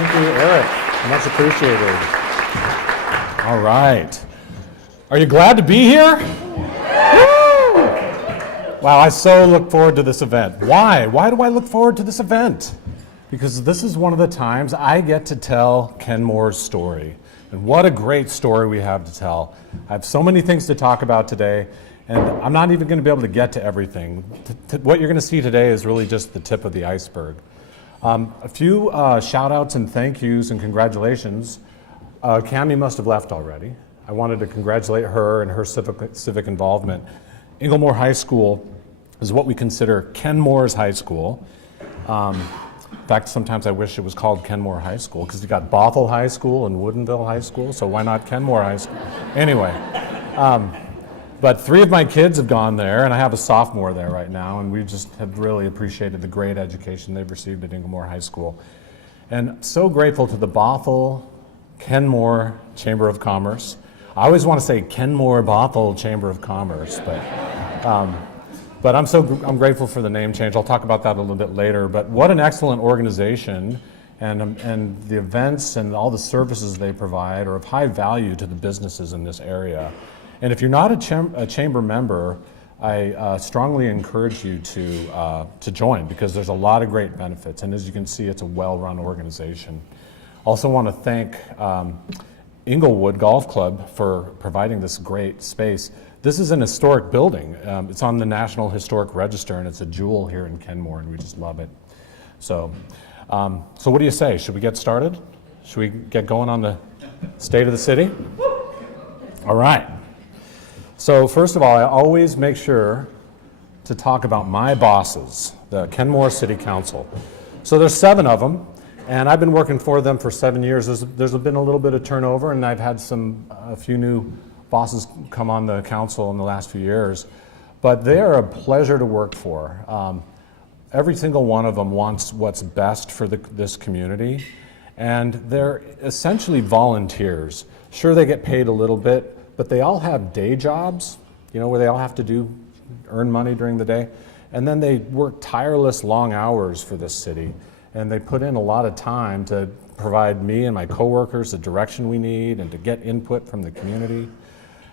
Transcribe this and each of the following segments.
Thank you, Eric. Much appreciated. All right. Are you glad to be here? Woo! Wow, I so look forward to this event. Why? Why do I look forward to this event? Because this is one of the times I get to tell Kenmore's story. And what a great story we have to tell. I have so many things to talk about today, and I'm not even going to be able to get to everything. What you're going to see today is really just the tip of the iceberg. A few shout outs and thank yous and congratulations. Cammie must have left already. I wanted to congratulate her and her civic involvement. Inglemore High School is what we consider Kenmore's high school. In fact, sometimes I wish it was called Kenmore High School because you got Bothell High School and Woodinville High School, so why not Kenmore High School? Anyway, but 3 of my kids have gone there, and I have a sophomore there right now, and we just have really appreciated the great education they've received at Inglemore High School. And so grateful to the Bothell Kenmore Chamber of Commerce. I always want to say Kenmore Bothell Chamber of Commerce, but I'm grateful for the name change. I'll talk about that a little bit later. But what an excellent organization, and the events and all the services they provide are of high value to the businesses in this area. And if you're not a chamber member, I strongly encourage you to join because there's a lot of great benefits. And as you can see, it's a well-run organization. Also want to thank Inglewood Golf Club for providing this great space. This is an historic building. It's on the National Historic Register, and it's a jewel here in Kenmore, and we just love it. So what do you say? Should we get started? Should we get going on the state of the city? All right. So first of all, I always make sure to talk about my bosses, the Kenmore City Council. So there's 7 of them, and I've been working for them for 7 years. There's been a little bit of turnover, and I've had a few new bosses come on the council in the last few years, but they are a pleasure to work for. Every single one of them wants what's best for this community, and they're essentially volunteers. Sure, they get paid a little bit, but they all have day jobs, where they all have to earn money during the day, and then they work tireless long hours for this city, and they put in a lot of time to provide me and my coworkers the direction we need and to get input from the community.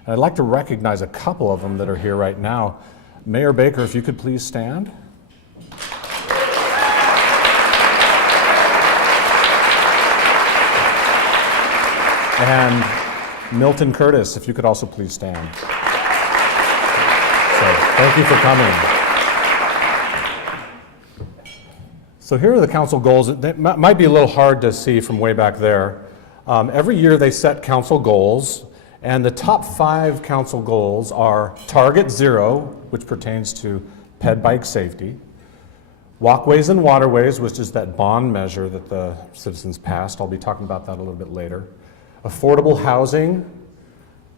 And I'd like to recognize a couple of them that are here right now. Mayor Baker, if you could please stand. And Milton Curtis, if you could also please stand. So, thank you for coming. So here are the council goals. They might be a little hard to see from way back there. Every year they set council goals. And the top 5 council goals are Target Zero, which pertains to ped bike safety, Walkways and Waterways, which is that bond measure that the citizens passed. I'll be talking about that a little bit later. Affordable housing,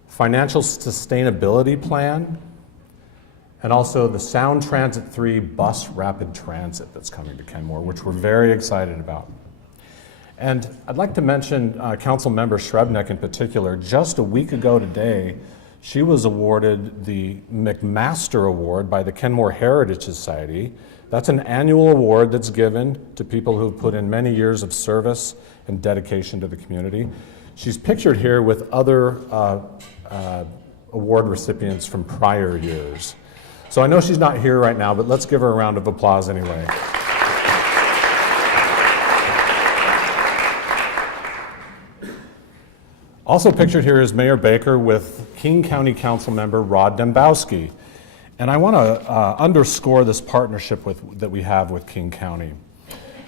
financial sustainability plan, and also the Sound Transit 3 bus rapid transit that's coming to Kenmore, which we're very excited about. And I'd like to mention Council Member Shrebnick in particular. Just a week ago today, she was awarded the McMaster Award by the Kenmore Heritage Society. That's an annual award that's given to people who've put in many years of service and dedication to the community. She's pictured here with other award recipients from prior years. So I know she's not here right now, but let's give her a round of applause anyway. Also pictured here is Mayor Baker with King County Council member Rod Dembowski. And I want to underscore this partnership that we have with King County.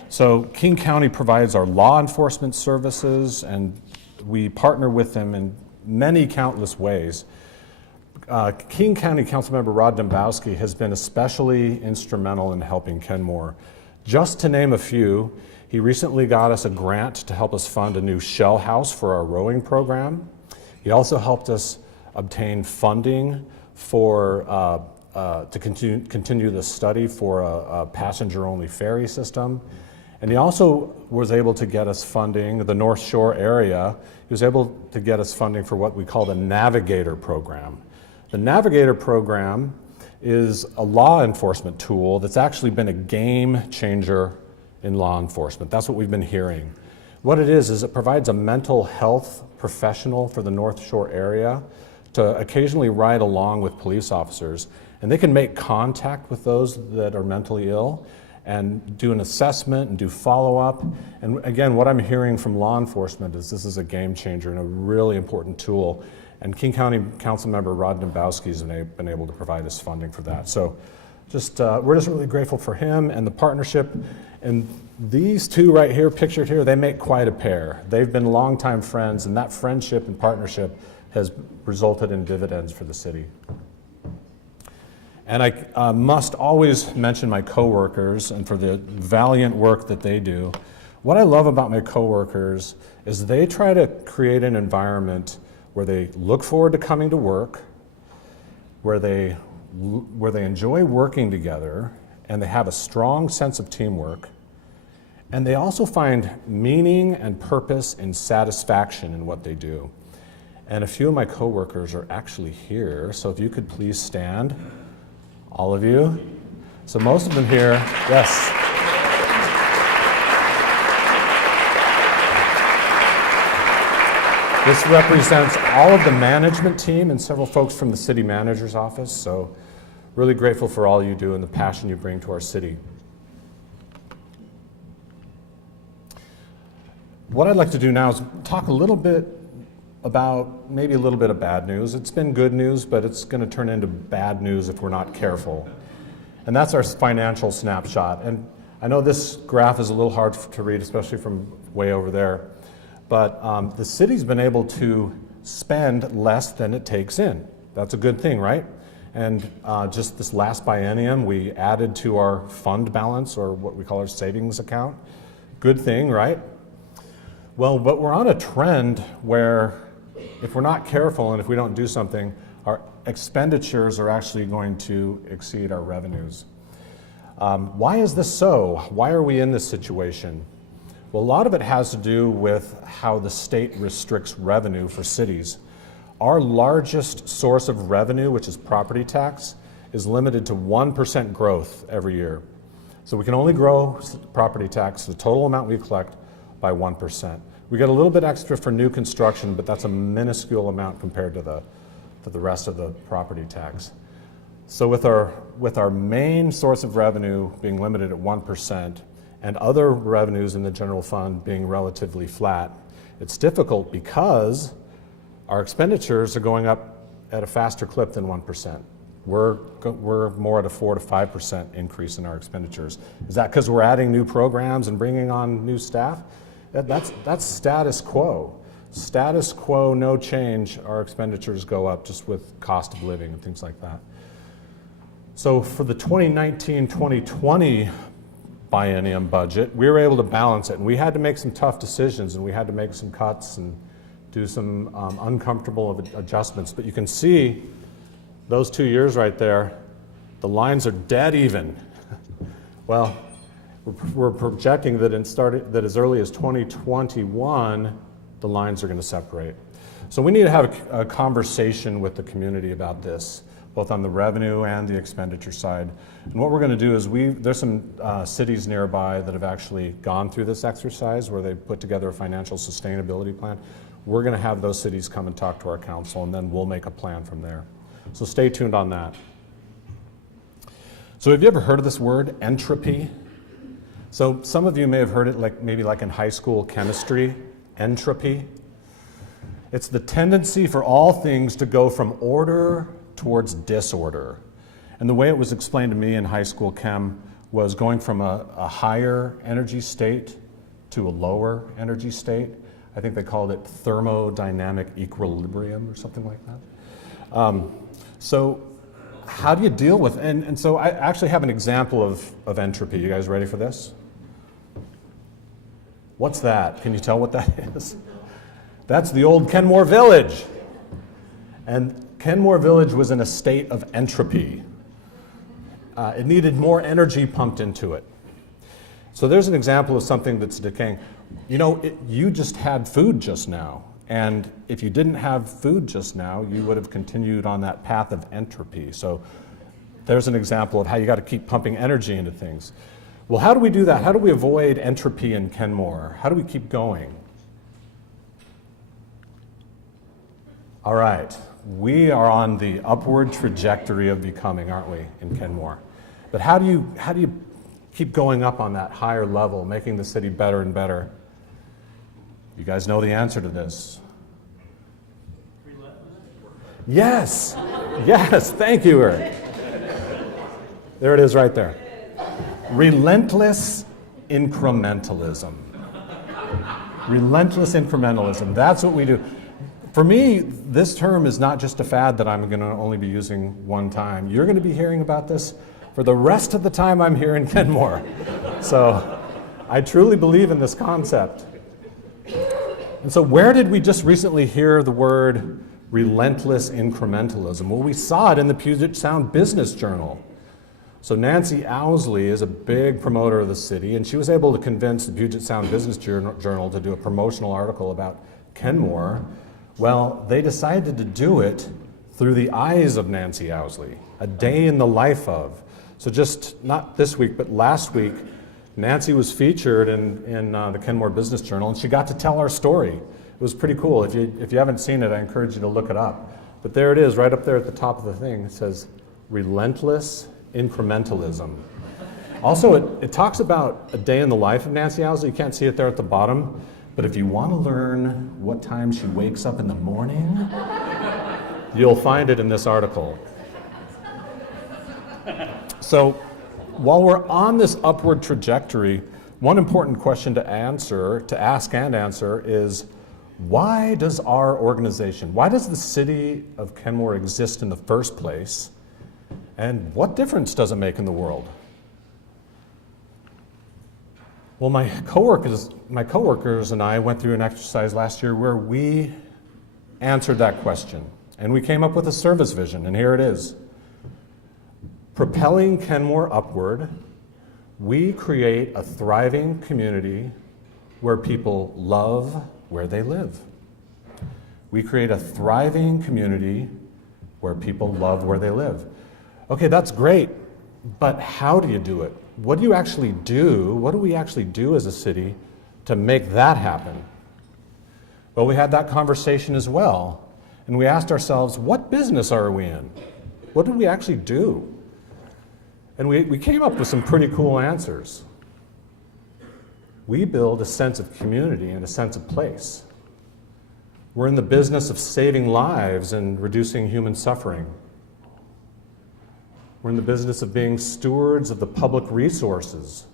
So King County provides our law enforcement services, and we partner with them in many countless ways. King County Councilmember Rod Dembowski has been especially instrumental in helping Kenmore. Just to name a few, he recently got us a grant to help us fund a new shell house for our rowing program. He also helped us obtain funding for to continue the study for a passenger-only ferry system. And he also was able to get us funding, the North Shore area, he was able to get us funding for what we call the Navigator program. The Navigator program is a law enforcement tool that's actually been a game changer in law enforcement. That's what we've been hearing. What it is it provides a mental health professional for the North Shore area to occasionally ride along with police officers, and they can make contact with those that are mentally ill and do an assessment and do follow-up. And again, what I'm hearing from law enforcement is this is a game changer and a really important tool. And King County Council Member Rod Dembowski has been able to provide us funding for that. So we're just really grateful for him and the partnership. And these two right here, pictured here, they make quite a pair. They've been longtime friends, and that friendship and partnership has resulted in dividends for the city. And I must always mention my coworkers and for the valiant work that they do. What I love about my coworkers is they try to create an environment where they look forward to coming to work, where they enjoy working together, and they have a strong sense of teamwork. And they also find meaning and purpose and satisfaction in what they do. And a few of my coworkers are actually here, so if you could please stand. All of you. So most of them here, yes. This represents all of the management team and several folks from the city manager's office. So really grateful for all you do and the passion you bring to our city. What I'd like to do now is talk a little bit about maybe a little bit of bad news. It's been good news, but it's going to turn into bad news if we're not careful. And that's our financial snapshot. And I know this graph is a little hard to read, especially from way over there, but the city's been able to spend less than it takes in. That's a good thing, right? And just this last biennium, we added to our fund balance, or what we call our savings account. Good thing, right? Well, but we're on a trend where if we're not careful and if we don't do something, our expenditures are actually going to exceed our revenues. Why is this so? Why are we in this situation? Well, a lot of it has to do with how the state restricts revenue for cities. Our largest source of revenue, which is property tax, is limited to 1% growth every year. So we can only grow property tax, the total amount we collect, by 1%. We get a little bit extra for new construction, but that's a minuscule amount compared to the rest of the property tax. So with our main source of revenue being limited at 1% and other revenues in the general fund being relatively flat, it's difficult because our expenditures are going up at a faster clip than 1%. We're more at a 4 to 5% increase in our expenditures. Is that because we're adding new programs and bringing on new staff? That's status quo. Status quo, no change, our expenditures go up just with cost of living and things like that. So for the 2019-2020 biennium budget, we were able to balance it, and we had to make some tough decisions, and we had to make some cuts and do some uncomfortable adjustments. But you can see those 2 years right there, the lines are dead even. Well, we're projecting that that as early as 2021, the lines are going to separate. So we need to have a conversation with the community about this, both on the revenue and the expenditure side. And what we're going to do is there's some cities nearby that have actually gone through this exercise where they put together a financial sustainability plan. We're going to have those cities come and talk to our council, and then we'll make a plan from there. So stay tuned on that. So have you ever heard of this word, entropy? So some of you may have heard it maybe like in high school chemistry, entropy. It's the tendency for all things to go from order towards disorder. And the way it was explained to me in high school chem was going from a higher energy state to a lower energy state. I think they called it thermodynamic equilibrium or something like that. So how do you deal with, and so I actually have an example of entropy. You guys ready for this? What's that? Can you tell what that is? That's the old Kenmore Village. And Kenmore Village was in a state of entropy. It needed more energy pumped into it. So there's an example of something that's decaying. You know, you just had food just now. And if you didn't have food just now, you would have continued on that path of entropy. So there's an example of how you got to keep pumping energy into things. Well, how do we do that? How do we avoid entropy in Kenmore? How do we keep going? All right, we are on the upward trajectory of becoming, aren't we, in Kenmore? But how do you keep going up on that higher level, making the city better and better? You guys know the answer to this. Yes, yes, thank you, Eric. There it is right there. Relentless incrementalism. Relentless incrementalism, that's what we do. For me, this term is not just a fad that I'm going to only be using one time. You're going to be hearing about this for the rest of the time I'm here in Kenmore. So I truly believe in this concept. And so where did we just recently hear the word relentless incrementalism? Well, we saw it in the Puget Sound Business Journal. So Nancy Owsley is a big promoter of the city, and she was able to convince the Puget Sound Business Journal to do a promotional article about Kenmore. Well, they decided to do it through the eyes of Nancy Owsley, a day in the life of. So just not this week, but last week, Nancy was featured in the Kenmore Business Journal, and she got to tell our story. It was pretty cool. If you haven't seen it, I encourage you to look it up. But there it is, right up there at the top of the thing. It says, relentless incrementalism. Also, it talks about a day in the life of Nancy Owsley. You can't see it there at the bottom. But if you want to learn what time she wakes up in the morning, you'll find it in this article. So while we're on this upward trajectory, one important question to ask and answer is, why does our organization, why does the city of Kenmore exist in the first place? And what difference does it make in the world? Well, my coworkers and I went through an exercise last year where we answered that question. And we came up with a service vision, and here it is. Propelling Kenmore upward, we create a thriving community where people love where they live. We create a thriving community where people love where they live. Okay, that's great, but how do you do it? What do you actually do? What do we actually do as a city to make that happen? Well, we had that conversation as well, and we asked ourselves, what business are we in? What do we actually do? And we came up with some pretty cool answers. We build a sense of community and a sense of place. We're in the business of saving lives and reducing human suffering. We're in the business of being stewards of the public resources,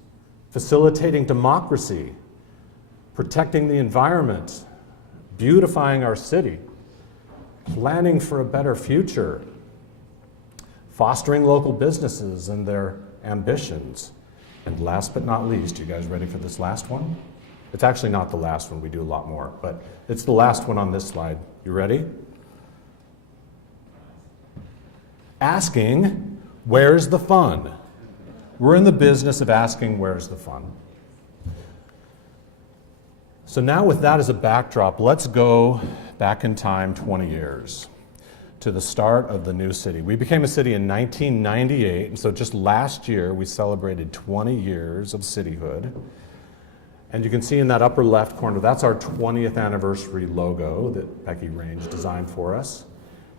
facilitating democracy, protecting the environment, beautifying our city, planning for a better future, fostering local businesses and their ambitions. And last but not least, you guys ready for this last one? It's actually not the last one, we do a lot more, but it's the last one on this slide. You ready? Asking, where's the fun? We're in the business of asking, where's the fun? So now with that as a backdrop, let's go back in time 20 years to the start of the new city. We became a city in 1998, and so just last year we celebrated 20 years of cityhood. And you can see in that upper left corner, that's our 20th anniversary logo that Becky Range designed for us.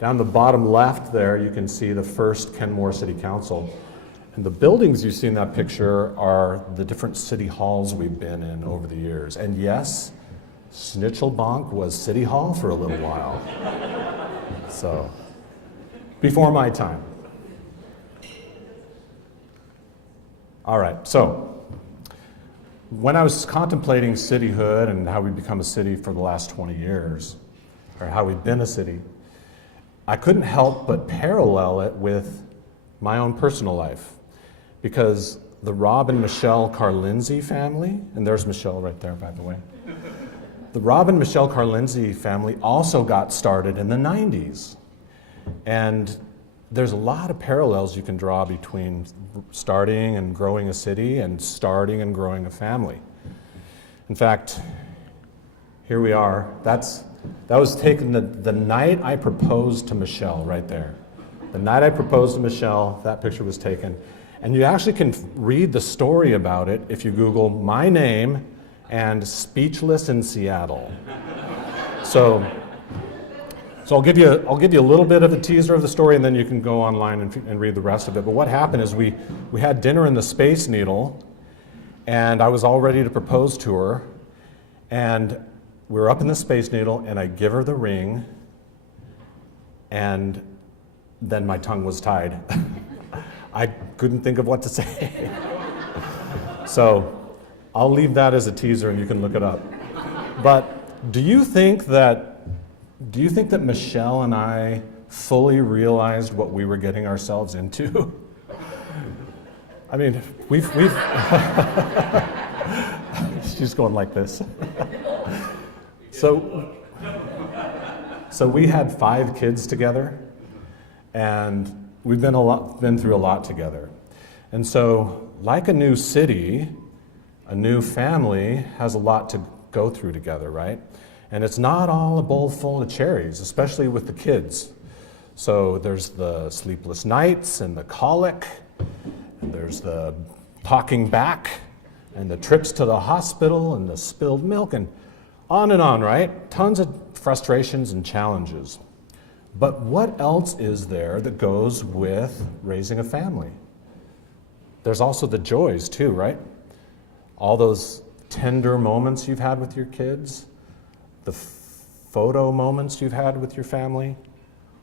Down the bottom left there, you can see the first Kenmore City Council. And the buildings you see in that picture are the different city halls we've been in over the years. And yes, Schnitzelbank was City Hall for a little while. So, before my time. All right, so when I was contemplating cityhood and how we become a city for the last 20 years, or how we've been a city, I couldn't help but parallel it with my own personal life. Because the Rob and Michelle Karlinsey family, and there's Michelle right there, by the way. The Rob and Michelle Karlinsey family also got started in the 90s. And there's a lot of parallels you can draw between starting and growing a city and starting and growing a family. In fact, here we are. That was taken the night I proposed to Michelle, right there. The night I proposed to Michelle, that picture was taken. And you actually can read the story about it if you Google my name and Speechless in Seattle. So I'll give you a little bit of a teaser of the story, and then you can go online and read the rest of it. But what happened is we had dinner in the Space Needle, and I was all ready to propose to her, and we were up in the Space Needle, and I give her the ring, and then my tongue was tied. I couldn't think of what to say. So I'll leave that as a teaser, and you can look it up. But do you think that Michelle and I fully realized what we were getting ourselves into? I mean, we've she's going like this. So we had 5 kids together, and we've been through a lot together. And so, like a new city, a new family has a lot to go through together, right? And it's not all a bowl full of cherries, especially with the kids. So there's the sleepless nights and the colic, and there's the talking back, and the trips to the hospital, and the spilled milk, and on, right? Tons of frustrations and challenges. But what else is there that goes with raising a family? There's also the joys too, right? All those tender moments you've had with your kids, the photo moments you've had with your family,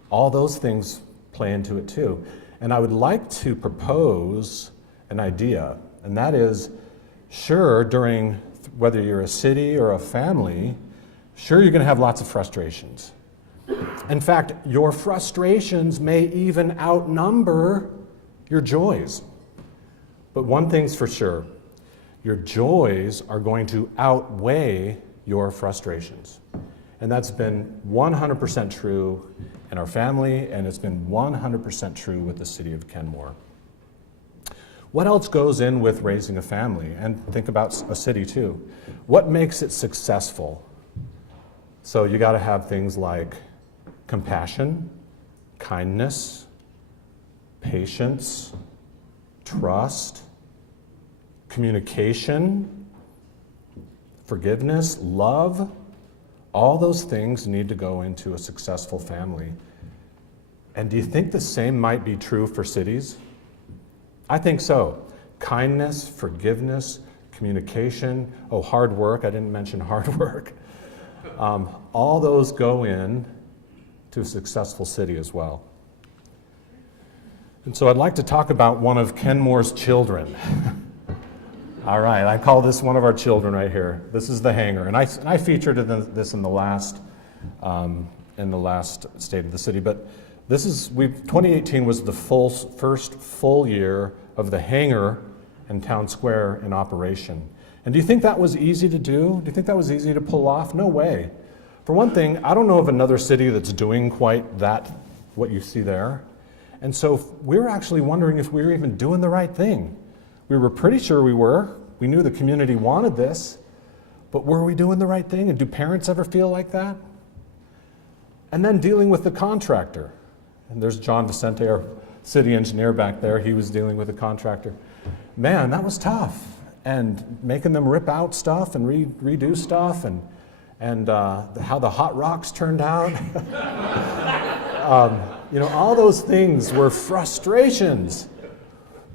all those things play into it too. And I would like to propose an idea, and that is, sure, during whether you're a city or a family, sure, you're going to have lots of frustrations. In fact, your frustrations may even outnumber your joys. But one thing's for sure, your joys are going to outweigh your frustrations. And that's been 100% true in our family, and it's been 100% true with the city of Kenmore. What else goes in with raising a family? And think about a city too. What makes it successful? So you got to have things like compassion, kindness, patience, trust, communication, forgiveness, love. All those things need to go into a successful family. And do you think the same might be true for cities? I think so. Kindness, forgiveness, communication, hard work. I didn't mention hard work. All those go in to a successful city as well. And so I'd like to talk about one of Kenmore's children. All right, I call this one of our children right here. This is the hangar, and I featured this in the last State of the City. But 2018 was the first full year of the hangar and town square in operation. And do you think that was easy to do? Do you think that was easy to pull off? No way. For one thing, I don't know of another city that's doing quite that, what you see there. And so we were actually wondering if we were even doing the right thing. We were pretty sure we were. We knew the community wanted this, but were we doing the right thing? And do parents ever feel like that? And then dealing with the contractor. And there's John Vicente, our city engineer back there. He was dealing with the contractor. Man, that was tough. And making them rip out stuff and redo stuff, and how the hot rocks turned out. All those things were frustrations.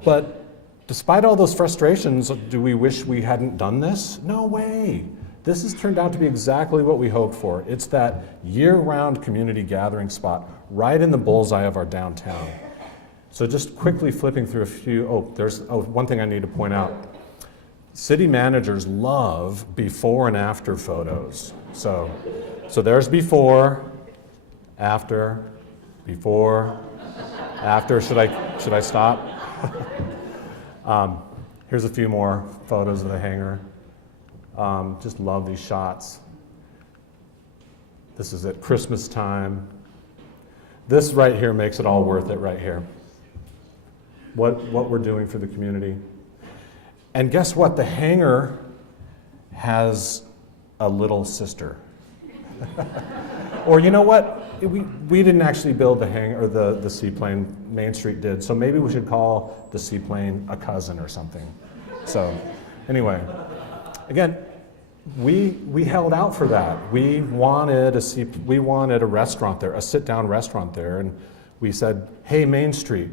But despite all those frustrations, do we wish we hadn't done this? No way. This has turned out to be exactly what we hoped for. It's that year-round community gathering spot right in the bullseye of our downtown. So just quickly flipping through a few, one thing I need to point out. City managers love before and after photos. So there's before, after, should I stop? Here's a few more photos of the hangar. Just love these shots. This is at Christmas time. This right here makes it all worth it right here. What we're doing for the community. And guess what? The hangar has a little sister. Or you know what? we didn't actually build the hangar or the seaplane. Main Street did. So maybe we should call the seaplane a cousin or something. So anyway, again, we held out for that. We wanted a restaurant there, a sit-down restaurant there, and we said, hey, Main Street,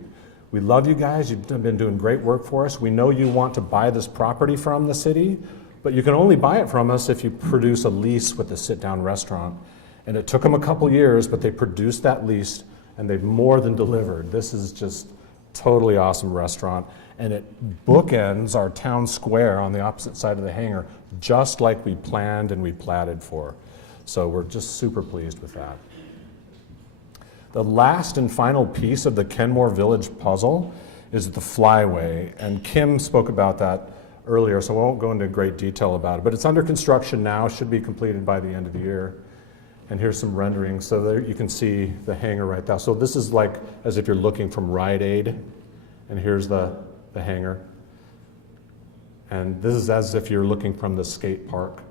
we love you guys. You've been doing great work for us. We know you want to buy this property from the city, but you can only buy it from us if you produce a lease with the sit-down restaurant. And it took them a couple years, but they produced that lease, and they've more than delivered. This is just totally awesome restaurant, and it bookends our town square on the opposite side of the hangar, just like we planned and we platted for. So we're just super pleased with that. The last and final piece of the Kenmore Village puzzle is the flyway, and Kim spoke about that earlier, so I won't go into great detail about it, but it's under construction now, should be completed by the end of the year. And here's some renderings, so there you can see the hangar right there. So this is like as if you're looking from Rite Aid, and here's the hangar. And this is as if you're looking from the skate park.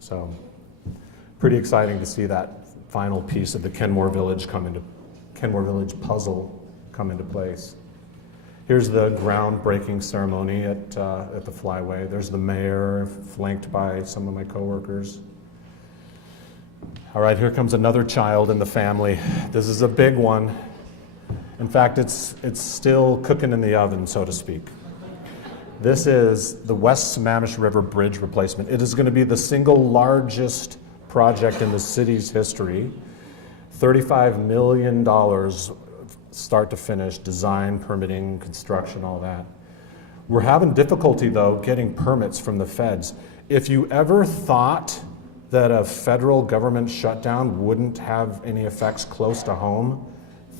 So pretty exciting to see that final piece of the Kenmore Village puzzle come into place. Here's the groundbreaking ceremony at the flyway. There's the mayor, flanked by some of my coworkers. All right, here comes another child in the family. This is a big one. In fact, it's still cooking in the oven, so to speak. This is the West Sammamish River Bridge replacement. It is going to be the single largest project in the city's history. $35 million start to finish, design, permitting, construction, all that. We're having difficulty, though, getting permits from the feds. If you ever thought that a federal government shutdown wouldn't have any effects close to home,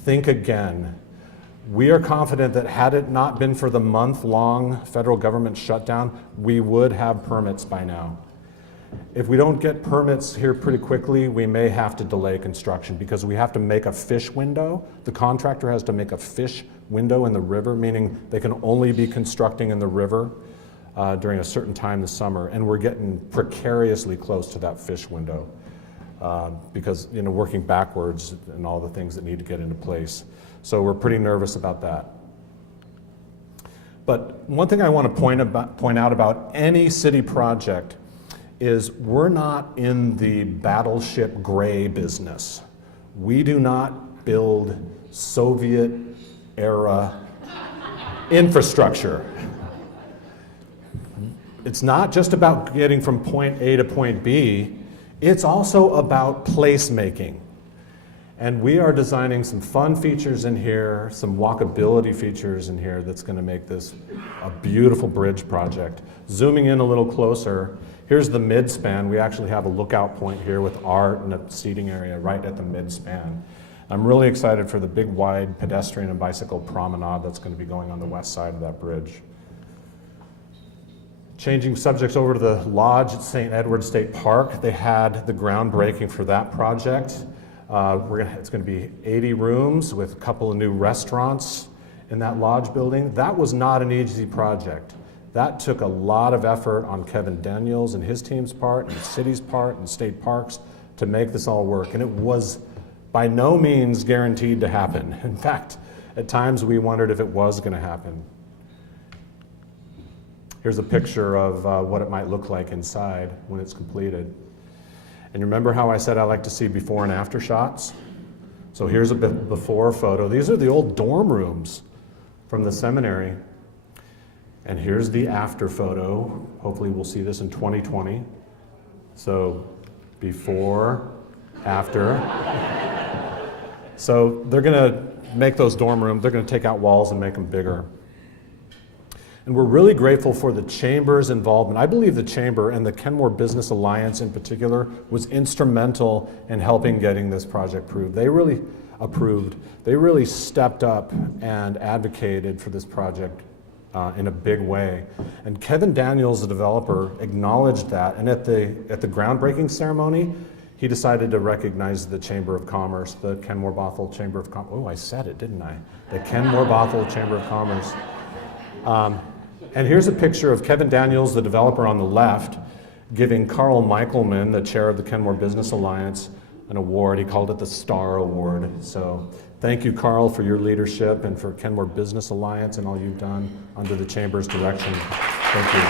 think again. We are confident that had it not been for the month-long federal government shutdown, we would have permits by now. If we don't get permits here pretty quickly, we may have to delay construction because we have to make a fish window. The contractor has to make a fish window in the river, meaning they can only be constructing in the river during a certain time this summer, and we're getting precariously close to that fish window because, you know, working backwards and all the things that need to get into place. So we're pretty nervous about that. But one thing I want to point out about any city project is we're not in the battleship gray business. We do not build Soviet-era infrastructure. It's not just about getting from point A to point B, it's also about placemaking. And we are designing some fun features in here, some walkability features in here that's going to make this a beautiful bridge project. Zooming in a little closer, here's the mid-span. We actually have a lookout point here with art and a seating area right at the mid-span. I'm really excited for the big wide pedestrian and bicycle promenade that's going to be going on the west side of that bridge. Changing subjects over to the lodge at St. Edward State Park. They had the groundbreaking for that project. It's going to be 80 rooms with a couple of new restaurants in that lodge building. That was not an easy project. That took a lot of effort on Kevin Daniels and his team's part, and the city's part, and state parks to make this all work. And it was by no means guaranteed to happen. In fact, at times we wondered if it was going to happen. Here's a picture of what it might look like inside when it's completed. And remember how I said I like to see before and after shots? So here's a before photo. These are the old dorm rooms from the seminary. And here's the after photo. Hopefully we'll see this in 2020. So before, after. So they're gonna make those dorm rooms, they're gonna take out walls and make them bigger. And we're really grateful for the Chamber's involvement. I believe the Chamber and the Kenmore Business Alliance in particular was instrumental in helping getting this project approved. They really stepped up and advocated for this project in a big way. And Kevin Daniels, the developer, acknowledged that. And at the groundbreaking ceremony, he decided to recognize the Chamber of Commerce, the Kenmore Bothell Chamber of Commerce. Oh, I said it, didn't I? The Kenmore Bothell Chamber of Commerce. And here's a picture of Kevin Daniels, the developer on the left, giving Carl Michelman, the chair of the Kenmore Business Alliance, an award. He called it the Star Award. So thank you, Carl, for your leadership and for Kenmore Business Alliance and all you've done under the Chamber's direction. Thank you.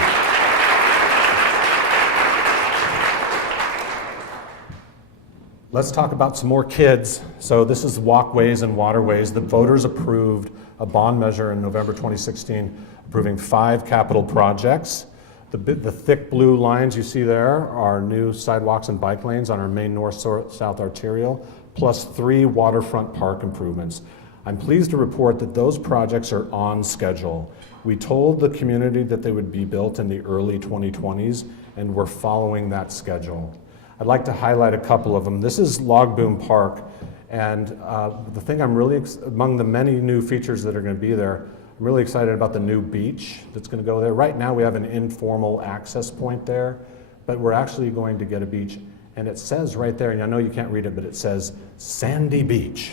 Let's talk about some more kids. So this is walkways and waterways. The voters approved a bond measure in November 2016 approving 5 capital projects. The thick blue lines you see there are new sidewalks and bike lanes on our main north-south arterial, plus 3 waterfront park improvements. I'm pleased to report that those projects are on schedule. We told the community that they would be built in the early 2020s, and we're following that schedule. I'd like to highlight a couple of them. This is Log Boom Park, and the thing I'm really, among the many new features that are going to be there, I'm really excited about the new beach that's going to go there. Right now we have an informal access point there, but we're actually going to get a beach, and it says right there, and I know you can't read it, but it says Sandy Beach.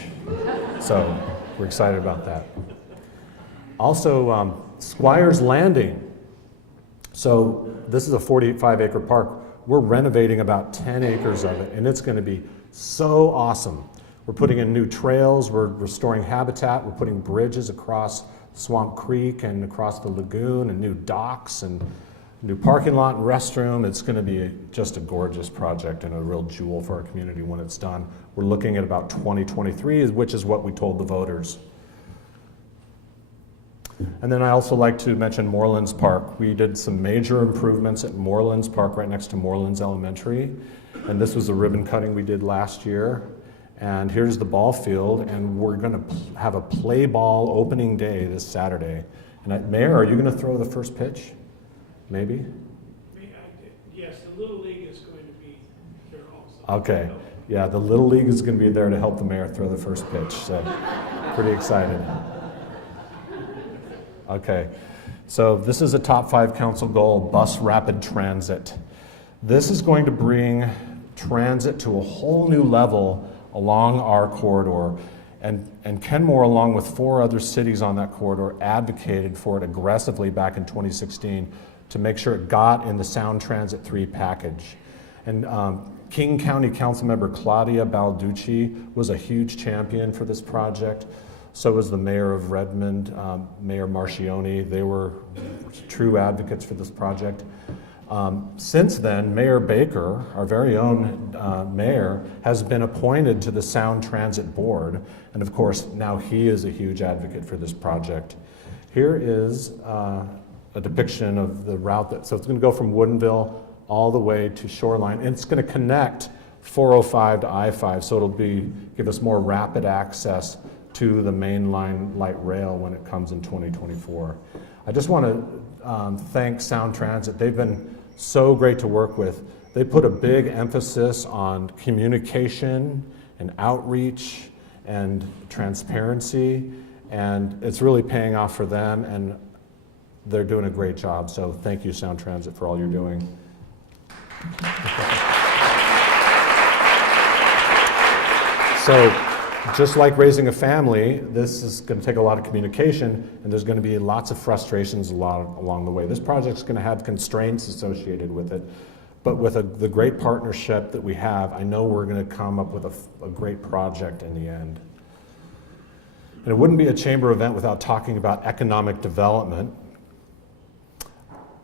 So we're excited about that. Also, Squires Landing. So this is a 45-acre park. We're renovating about 10 acres of it, and it's going to be so awesome. We're putting in new trails, we're restoring habitat, we're putting bridges across Swamp Creek and across the lagoon, and new docks and new parking lot and restroom. It's going to be just a gorgeous project and a real jewel for our community when it's done. We're looking at about 2023, which is what we told the voters. And then I also like to mention Morelands Park. We did some major improvements at Morelands Park right next to Morelands Elementary. And this was a ribbon cutting we did last year. And here's the ball field, and we're going to have a play ball opening day this Saturday. And Mayor, are you going to throw the first pitch? Maybe? Yes, the Little League is going to be here also. Okay. Yeah, the Little League is going to be there to help the mayor throw the first pitch. So pretty excited. Okay, so this is a top 5 council goal, bus rapid transit. This is going to bring transit to a whole new level along our corridor. And Kenmore, along with 4 other cities on that corridor, advocated for it aggressively back in 2016 to make sure it got in the Sound Transit 3 package. And King County Councilmember Claudia Balducci was a huge champion for this project. So was the mayor of Redmond, Mayor Marchione. They were true advocates for this project. Since then, Mayor Baker, our very own mayor, has been appointed to the Sound Transit Board. And of course, now he is a huge advocate for this project. Here is a depiction of the route so it's going to go from Woodinville all the way to Shoreline. And it's going to connect 405 to I-5, so it'll give us more rapid access to the mainline light rail when it comes in 2024. I just want to thank Sound Transit. They've been so great to work with. They put a big emphasis on communication and outreach and transparency, and it's really paying off for them, and they're doing a great job. So thank you, Sound Transit, for all you're doing. So, just like raising a family, this is going to take a lot of communication, and there's going to be lots of frustrations along the way. This project's going to have constraints associated with it, but with the great partnership that we have, I know we're going to come up with a great project in the end. And it wouldn't be a chamber event without talking about economic development.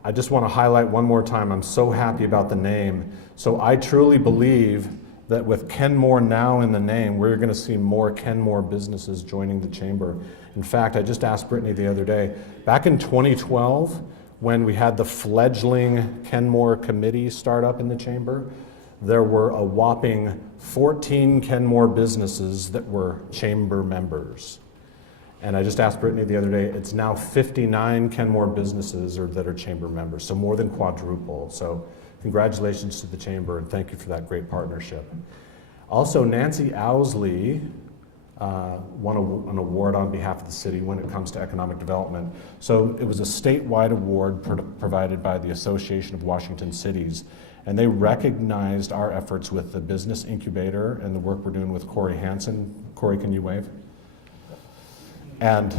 I just want to highlight one more time, I'm so happy about the name. So I truly believe that with Kenmore now in the name, we're going to see more Kenmore businesses joining the chamber. In fact, I just asked Brittany the other day, back in 2012, when we had the fledgling Kenmore committee start up in the chamber, there were a whopping 14 Kenmore businesses that were chamber members. And I just asked Brittany the other day, it's now 59 Kenmore businesses that are chamber members, so more than quadruple. So congratulations to the chamber, and thank you for that great partnership. Also, Nancy Owsley won an award on behalf of the city when it comes to economic development. So it was a statewide award provided by the Association of Washington Cities, and they recognized our efforts with the business incubator and the work we're doing with Corey Hansen. Corey, can you wave? And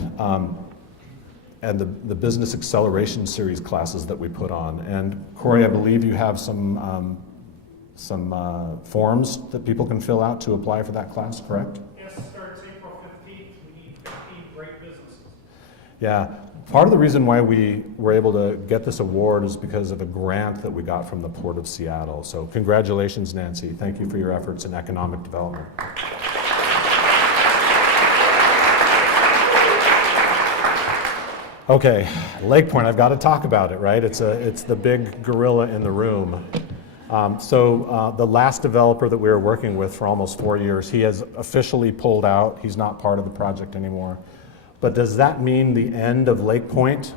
the business acceleration series classes that we put on. And Corey, I believe you have some some forms that people can fill out to apply for that class, correct? Yes, starts April 15th. We need 15 great businesses. Yeah, part of the reason why we were able to get this award is because of a grant that we got from the Port of Seattle. So congratulations, Nancy. Thank you for your efforts in economic development. Okay, Lake Point, I've got to talk about it, right? It's the big gorilla in the room. The last developer that we were working with for almost 4 years, he has officially pulled out. He's not part of the project anymore. But does that mean the end of Lake Point?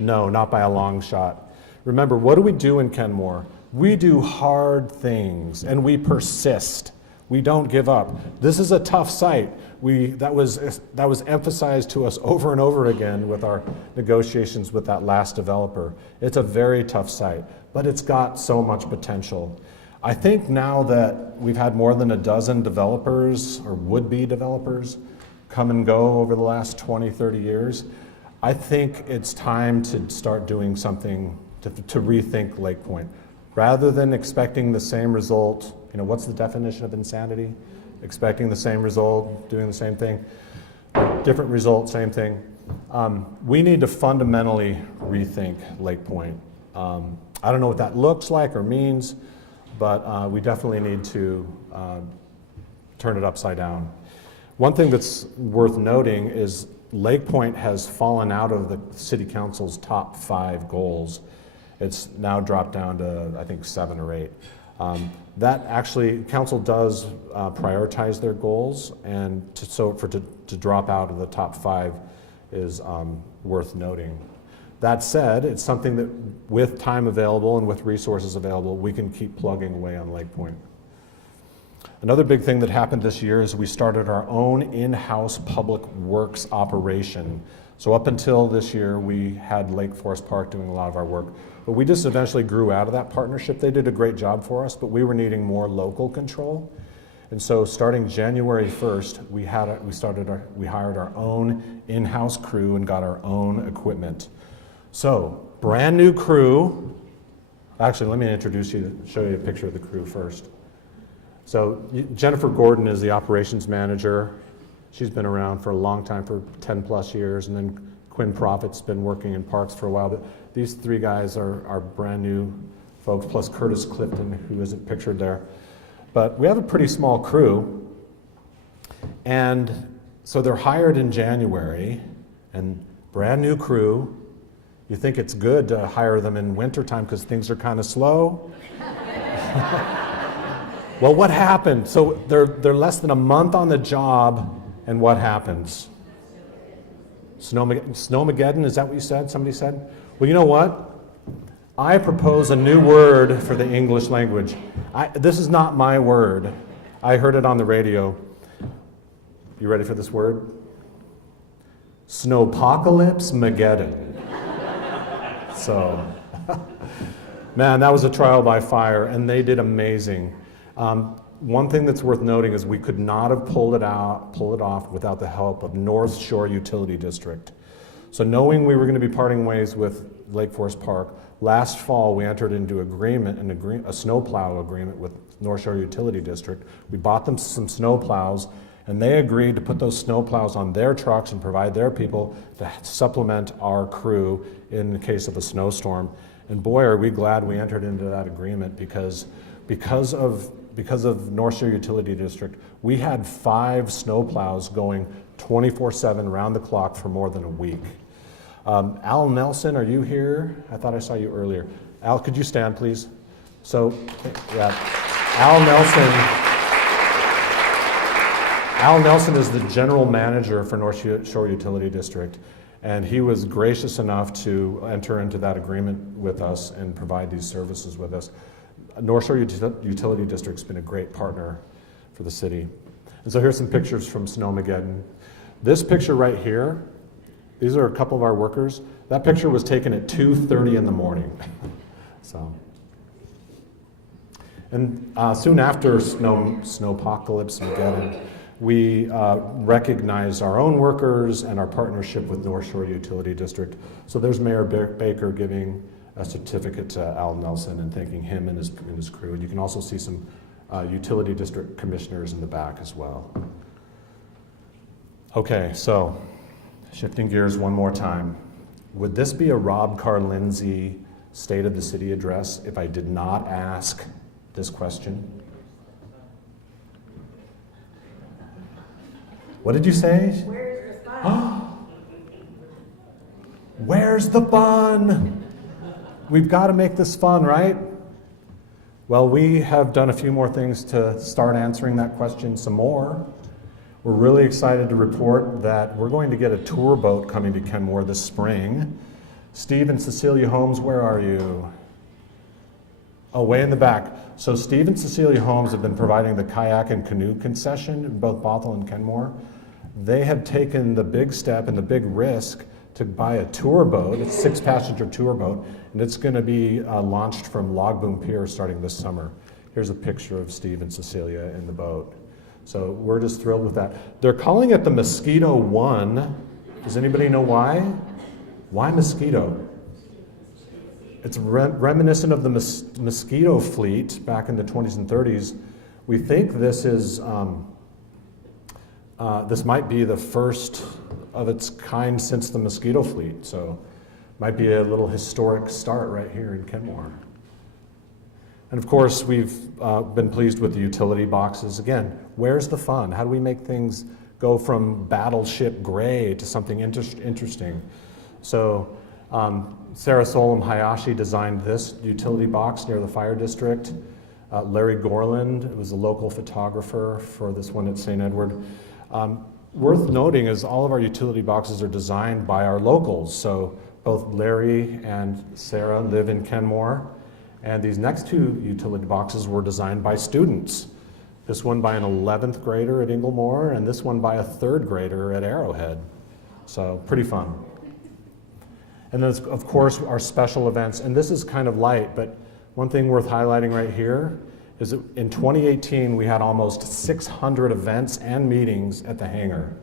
No, not by a long shot. Remember, what do we do in Kenmore? We do hard things and we persist. We don't give up. This is a tough site. That was emphasized to us over and over again with our negotiations with that last developer. It's a very tough site, but it's got so much potential. I think now that we've had more than a dozen developers or would-be developers come and go over the last 20, 30 years, I think it's time to start doing something to rethink Lake Point. Rather than expecting the same result, what's the definition of insanity? Expecting the same result, doing the same thing, different result, same thing. We need to fundamentally rethink Lake Point. I don't know what that looks like or means, but we definitely need to turn it upside down. One thing that's worth noting is Lake Point has fallen out of the City Council's top 5 goals. It's now dropped down to, I think, 7 or 8. That actually, council does prioritize their goals, and to drop out of the top 5 is worth noting. That said, it's something that with time available and with resources available, we can keep plugging away on Lake Point. Another big thing that happened this year is we started our own in-house public works operation. So up until this year, we had Lake Forest Park doing a lot of our work. But we just eventually grew out of that partnership. They did a great job for us, but we were needing more local control. And so starting January 1st, we hired our own in-house crew and got our own equipment. So brand new crew. Actually, let me introduce you, show you a picture of the crew first. So Jennifer Gordon is the operations manager. She's been around for a long time, for 10 plus years, and then Quinn Proffitt's been working in parks for a while. But these 3 guys are brand new folks, plus Curtis Clifton, who isn't pictured there. But we have a pretty small crew, and so they're hired in January, and brand new crew. You think it's good to hire them in wintertime because things are kind of slow? Well, what happened? So they're less than a month on the job, and what happens? Snowmageddon, is that what you said? Somebody said? Well, you know what? I propose a new word for the English language. This is not my word. I heard it on the radio. You ready for this word? Snowpocalypse-mageddon. So, man, that was a trial by fire, and they did amazing. One thing that's worth noting is we could not have pulled it off without the help of North Shore Utility District. So knowing we were going to be parting ways with Lake Forest Park, last fall we entered into a snowplow agreement with North Shore Utility District. We bought them some snowplows, and they agreed to put those snowplows on their trucks and provide their people to supplement our crew in the case of a snowstorm. And boy, are we glad we entered into that agreement, because of North Shore Utility District, we had 5 snowplows going 24/7 round the clock for more than a week. Al Nelson, are you here? I thought I saw you earlier. Al, could you stand, please? So, yeah, Al Nelson is the general manager for North Shore Utility District, and he was gracious enough to enter into that agreement with us and provide these services with us. North Shore Utility District's been a great partner for the city. And so here's some pictures from Snowmageddon. This picture right here, these are a couple of our workers. That picture was taken at 2:30 in the morning. So, and soon after Snowpocalypse-mageddon, we recognized our own workers and our partnership with North Shore Utility District. So there's Mayor Baker giving a certificate to Al Nelson and thanking him and his crew. And you can also see some utility district commissioners in the back as well. Okay, so shifting gears one more time. Would this be a Rob Karlinsey State of the City address if I did not ask this question? What did you say? Where's the fun? Where's the fun? We've got to make this fun, right? Well, we have done a few more things to start answering that question some more. We're really excited to report that we're going to get a tour boat coming to Kenmore this spring. Steve and Cecilia Holmes, where are you? Oh, way in the back. So Steve and Cecilia Holmes have been providing the kayak and canoe concession in both Bothell and Kenmore. They have taken the big step and the big risk to buy a tour boat. It's a 6-passenger tour boat, and it's going to be launched from Log Boom Pier starting this summer. Here's a picture of Steve and Cecilia in the boat. So we're just thrilled with that. They're calling it the Mosquito One. Does anybody know why? Why Mosquito? It's reminiscent of the mosquito fleet back in the 20s and 30s. We think this is this might be the first of its kind since the mosquito fleet, so might be a little historic start right here in Kenmore. And of course, we've been pleased with the utility boxes. Again, where's the fun? How do we make things go from battleship gray to something interesting? So Sarah Solom Hayashi designed this utility box near the fire district. Larry Gorland was a local photographer for this one at St. Edward. Worth noting is all of our utility boxes are designed by our locals. So both Larry and Sarah live in Kenmore, and these next two utility boxes were designed by students. This one by an 11th grader at Inglemore, and this one by a 3rd grader at Arrowhead. So pretty fun. And then, of course, our special events, and this is kind of light, but one thing worth highlighting right here is that in 2018, we had almost 600 events and meetings at the hangar.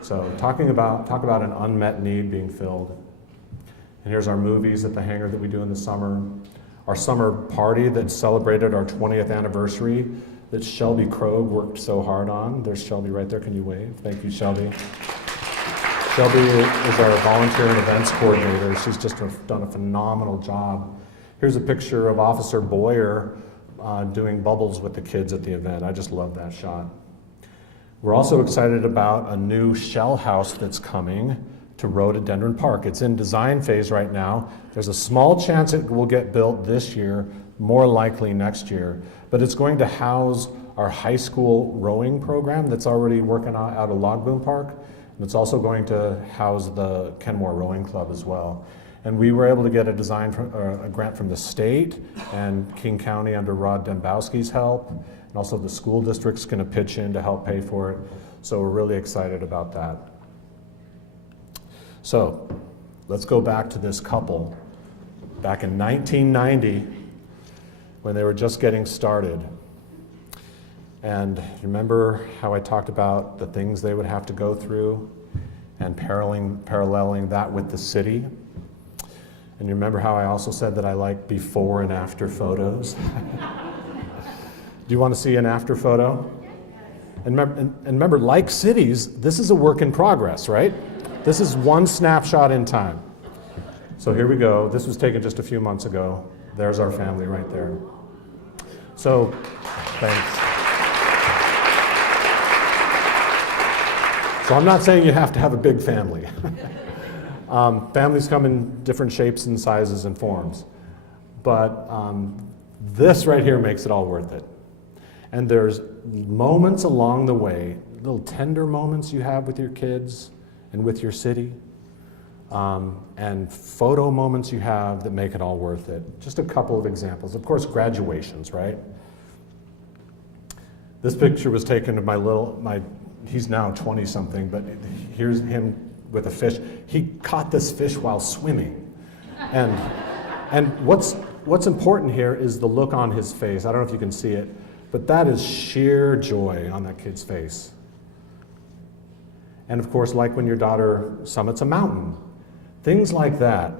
So talk about an unmet need being filled. And here's our movies at the hangar that we do in the summer. Our summer party that celebrated our 20th anniversary that Shelby Krogh worked so hard on. There's Shelby right there, can you wave? Thank you, Shelby. Shelby is our volunteer and events coordinator. She's just done a phenomenal job. Here's a picture of Officer Boyer doing bubbles with the kids at the event. I just love that shot. We're also excited about a new shell house that's coming to Rhododendron Park. It's in design phase right now. There's a small chance it will get built this year, more likely next year, but it's going to house our high school rowing program that's already working out of Log Boom Park, and it's also going to house the Kenmore Rowing Club as well. And we were able to get a grant from the state and King County under Rod Dembowski's help, and also the school district's going to pitch in to help pay for it. So we're really excited about that. So let's go back to this couple back in 1990 when they were just getting started. And remember how I talked about the things they would have to go through and paralleling that with the city? And you remember how I also said that I like before and after photos? Do you want to see an after photo? And remember, like cities, this is a work in progress, right? This is one snapshot in time. So here we go. This was taken just a few months ago. There's our family right there. So, thanks. So I'm not saying you have to have a big family. Families come in different shapes and sizes and forms. But this right here makes it all worth it. And there's moments along the way, little tender moments you have with your kids and with your city, and photo moments you have that make it all worth it. Just a couple of examples. Of course, graduations, right? This picture was taken of he's now 20-something, but here's him with a fish. He caught this fish while swimming. And what's important here is the look on his face. I don't know if you can see it, but that is sheer joy on that kid's face. And of course, like when your daughter summits a mountain, things like that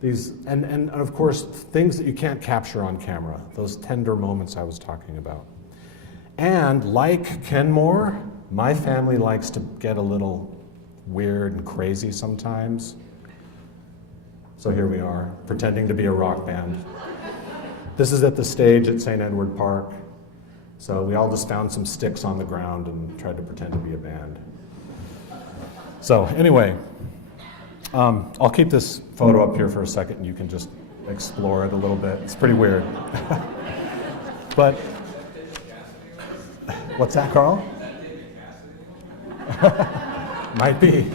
These, and of course, things that you can't capture on camera, those tender moments I was talking about. And like Kenmore, my family likes to get a little weird and crazy sometimes. So here we are, pretending to be a rock band. This is at the stage at St. Edward Park. So we all just found some sticks on the ground and tried to pretend to be a band. So anyway, I'll keep this photo up here for a second and you can just explore it a little bit. It's pretty weird. But, what's that, Carl? Might be.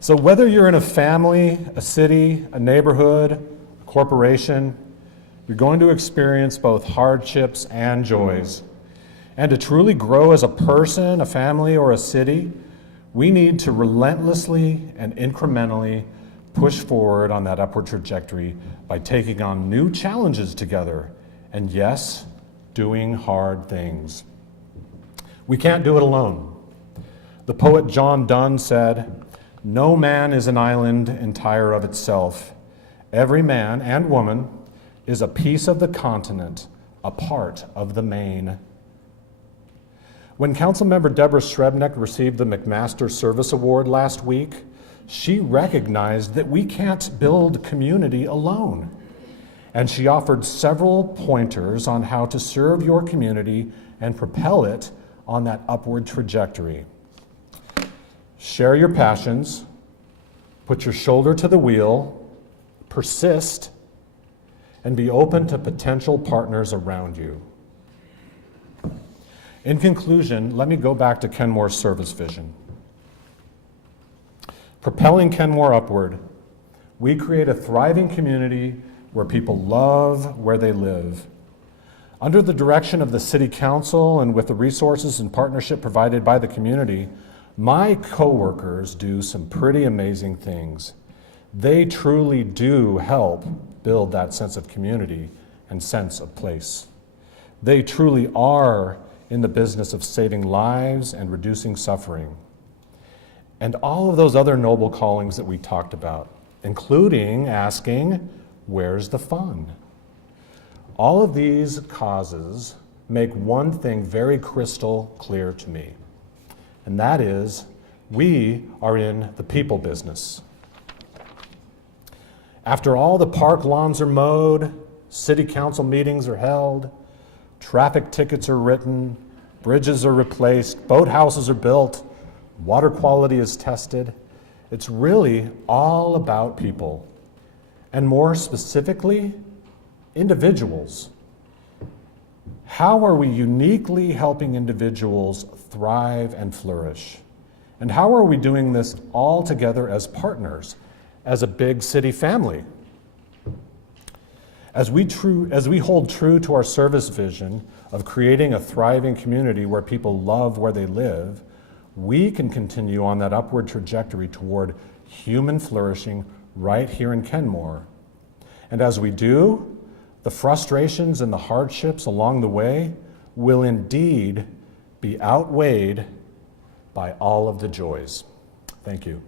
So whether you're in a family, a city, a neighborhood, a corporation, you're going to experience both hardships and joys. And to truly grow as a person, a family, or a city, we need to relentlessly and incrementally push forward on that upward trajectory by taking on new challenges together, and yes, doing hard things. We can't do it alone. The poet John Donne said, "No man is an island entire of itself. Every man and woman is a piece of the continent, a part of the main." When Councilmember Deborah Srebnick received the McMaster Service Award last week, she recognized that we can't build community alone. And she offered several pointers on how to serve your community and propel it on that upward trajectory. Share your passions, put your shoulder to the wheel, persist, and be open to potential partners around you. In conclusion, let me go back to Kenmore's service vision. Propelling Kenmore upward, we create a thriving community where people love where they live. Under the direction of the City Council and with the resources and partnership provided by the community, my coworkers do some pretty amazing things. They truly do help build that sense of community and sense of place. They truly are in the business of saving lives and reducing suffering. And all of those other noble callings that we talked about, including asking, where's the fun? All of these causes make one thing very crystal clear to me, and that is we are in the people business. After all the park lawns are mowed, city council meetings are held, traffic tickets are written, bridges are replaced, boathouses are built, water quality is tested, it's really all about people, and more specifically, individuals. How are we uniquely helping individuals thrive and flourish? And how are we doing this all together as partners, as a big city family? As we hold true to our service vision of creating a thriving community where people love where they live, we can continue on that upward trajectory toward human flourishing right here in Kenmore. And as we do, the frustrations and the hardships along the way will indeed be outweighed by all of the joys. Thank you.